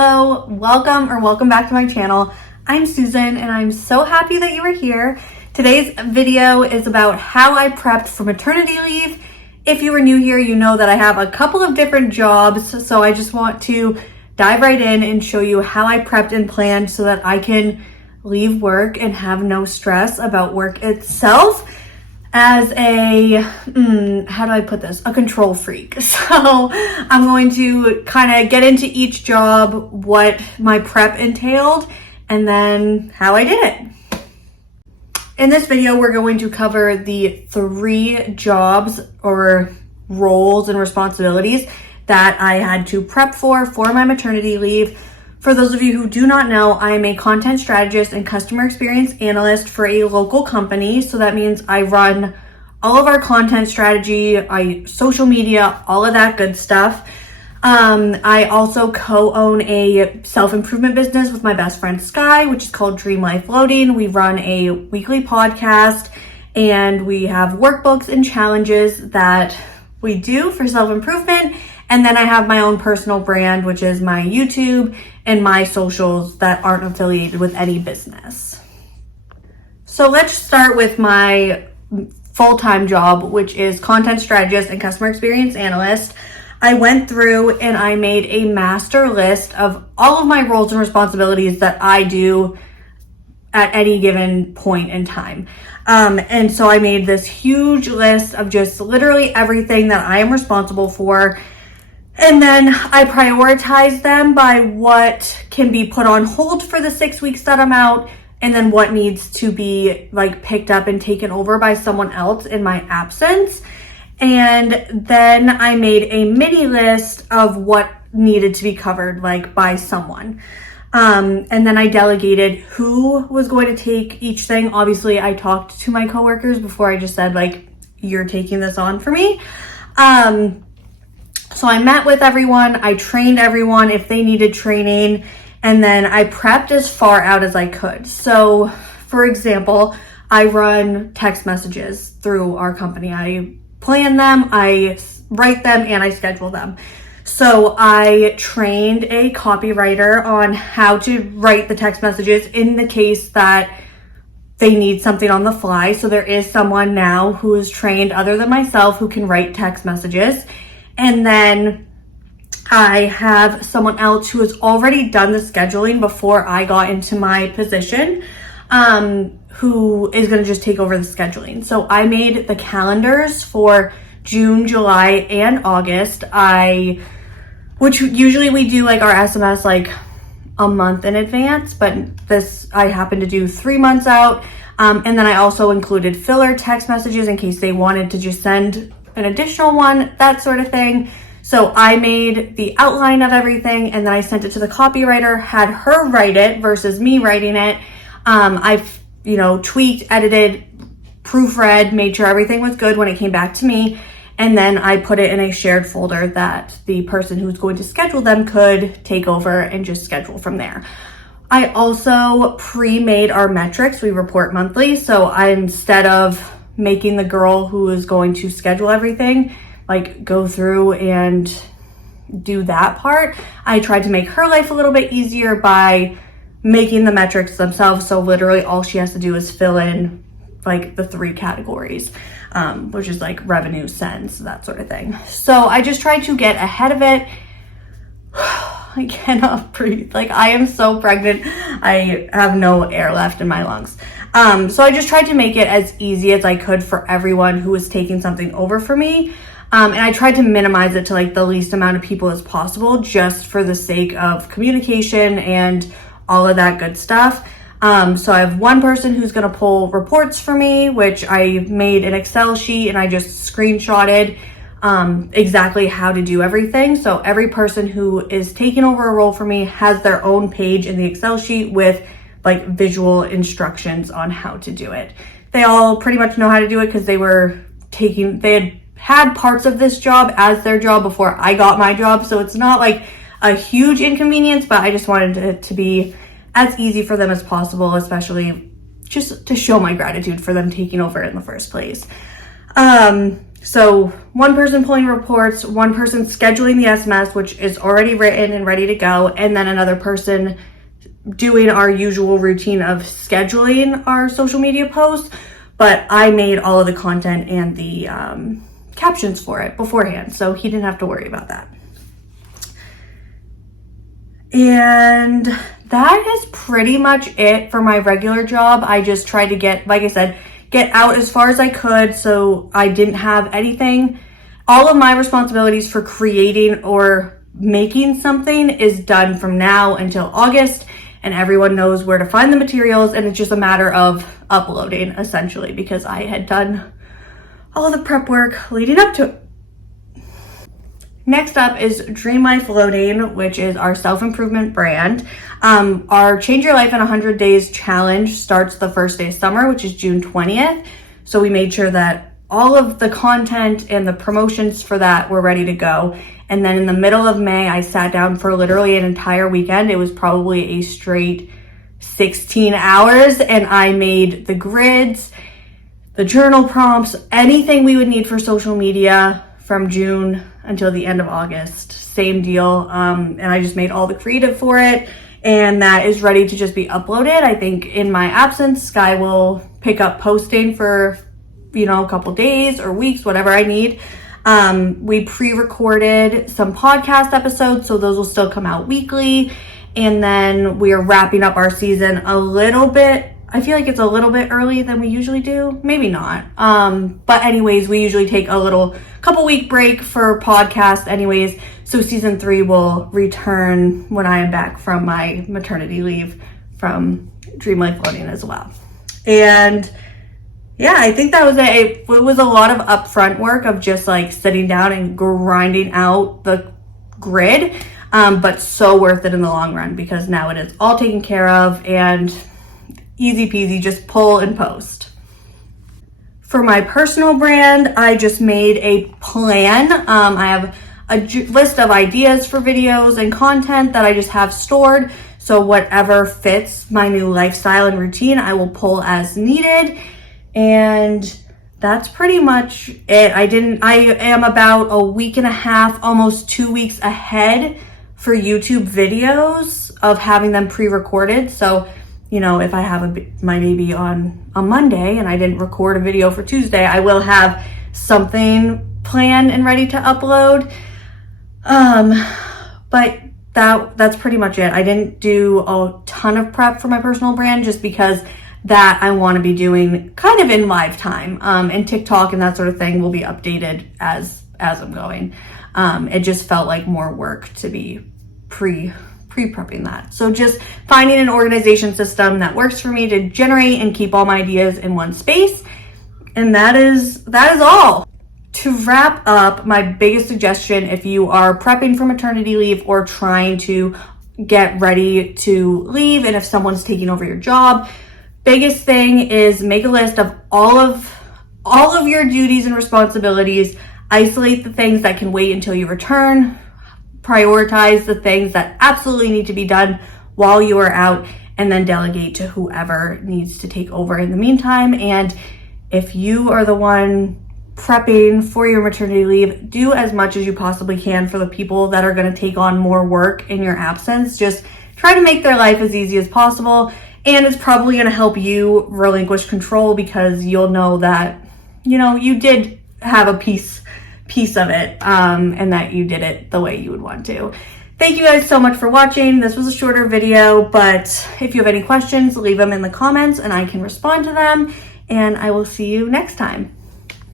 Hello, welcome back to my channel. I'm Susan and I'm so happy that you are here. Today's video is about how I prepped for maternity leave. If you are new here, you know that I have a couple of different jobs, so I just want to dive right in and show you how I prepped and planned so that I can leave work and have no stress about work itself as a, how do I put this? A control freak. So I'm going to kind of get into each job, what my prep entailed, and then how I did it. In this video, we're going to cover the 3 jobs or roles and responsibilities that I had to prep for my maternity leave. For those of you who do not know, I am a content strategist and customer experience analyst for a local company. So that means I run all of our content strategy, social media, all of that good stuff. I also co-own a self-improvement business with my best friend Sky, which is called Dream Life Loading. We run a weekly podcast and we have workbooks and challenges that we do for self-improvement. And then I have my own personal brand, which is my YouTube and my socials that aren't affiliated with any business. So let's start with my full-time job, which is content strategist and customer experience analyst. I went through and I made a master list of all of my roles and responsibilities that I do at any given point in time. And so I made this huge list of just literally everything that I am responsible for. And then I prioritize them by what can be put on hold for the 6 weeks that I'm out, and then what needs to be picked up and taken over by someone else in my absence. And then I made a mini list of what needed to be covered by someone. And then I delegated who was going to take each thing. Obviously, I talked to my coworkers before I just said, you're taking this on for me. So I met with everyone, I trained everyone if they needed training, and then I prepped as far out as I could. So, for example, I run text messages through our company. I plan them, I write them, and I schedule them. So I trained a copywriter on how to write the text messages in the case that they need something on the fly. So there is someone now who is trained other than myself who can write text messages. And then I have someone else who has already done the scheduling before I got into my position, who is going to just take over the scheduling. So I made the calendars for June, July, and August. Which usually we do our SMS a month in advance, but this I happen to do 3 months out. And then I also included filler text messages in case they wanted to just send an additional one, that sort of thing. So I made the outline of everything and then I sent it to the copywriter, had her write it versus me writing it. I've, tweaked, edited, proofread, made sure everything was good when it came back to me. And then I put it in a shared folder that the person who's going to schedule them could take over and just schedule from there. I also pre-made our metrics. We report monthly. So instead of making the girl who is going to schedule everything, go through and do that part, I tried to make her life a little bit easier by making the metrics themselves. So literally all she has to do is fill in the 3 categories, which is revenue, sends, that sort of thing. So I just tried to get ahead of it. I cannot breathe. I am so pregnant. I have no air left in my lungs. So I just tried to make it as easy as I could for everyone who was taking something over for me. And I tried to minimize it to the least amount of people as possible, just for the sake of communication and all of that good stuff. So I have one person who's going to pull reports for me, which I made an Excel sheet and I just screenshotted exactly how to do everything. So every person who is taking over a role for me has their own page in the Excel sheet with visual instructions on how to do it. They all pretty much know how to do it because they had parts of this job as their job before I got my job. So it's not a huge inconvenience, but I just wanted it to be as easy for them as possible, especially just to show my gratitude for them taking over in the first place. So one person pulling reports, one person scheduling the SMS, which is already written and ready to go, and then another person doing our usual routine of scheduling our social media posts. But I made all of the content and the captions for it beforehand, so he didn't have to worry about that. And that is pretty much it for my regular job. I just tried to get, like I said, get out as far as I could, so I didn't have anything. All of my responsibilities for creating or making something is done from now until August, and everyone knows where to find the materials, and it's just a matter of uploading, essentially, because I had done all the prep work leading up to it. Next up is Dream Life Floating, which is our self-improvement brand. Our Change Your Life in 100 Days challenge starts the first day of summer, which is June 20th. So we made sure that all of the content and the promotions for that were ready to go. And then in the middle of May, I sat down for literally an entire weekend. It was probably a straight 16 hours, and I made the grids, the journal prompts, anything we would need for social media from June until the end of August. Same deal. And I just made all the creative for it, and that is ready to just be uploaded. I think in my absence, Sky will pick up posting for, a couple days or weeks, whatever I need. We pre-recorded some podcast episodes, so those will still come out weekly. And then we are wrapping up our season a little bit. I feel like it's a little bit early than we usually do. Maybe not. But anyways, we usually take a couple week break for podcasts anyways. So season 3 will return when I am back from my maternity leave from Dream Life Floating as well. And yeah, I think that was it. It was a lot of upfront work of just like sitting down and grinding out the grid. But so worth it in the long run, because now it is all taken care of and easy peasy, just pull and post. For my personal brand, I just made a plan. I have a list of ideas for videos and content that I just have stored. So whatever fits my new lifestyle and routine, I will pull as needed. And that's pretty much it. I am about a week and a half, almost 2 weeks ahead for YouTube videos of having them pre-recorded. So if I have my baby on a Monday and I didn't record a video for Tuesday, I will have something planned and ready to upload. But that's pretty much it. I didn't do a ton of prep for my personal brand, just because that I want to be doing kind of in live time. And TikTok and that sort of thing will be updated as I'm going. It just felt like more work to be pre-prepping that. So just finding an organization system that works for me to generate and keep all my ideas in one space. And that is all. To wrap up, my biggest suggestion, if you are prepping for maternity leave or trying to get ready to leave, and if someone's taking over your job, biggest thing is make a list of all of your duties and responsibilities. Isolate the things that can wait until you return. Prioritize the things that absolutely need to be done while you are out, and then delegate to whoever needs to take over in the meantime. And if you are the one prepping for your maternity leave, do as much as you possibly can for the people that are going to take on more work in your absence. Just try to make their life as easy as possible. And it's probably going to help you relinquish control, because you'll know that, you did have a piece of it, and that you did it the way you would want to. Thank you guys so much for watching. This was a shorter video, but if you have any questions, leave them in the comments and I can respond to them, and I will see you next time.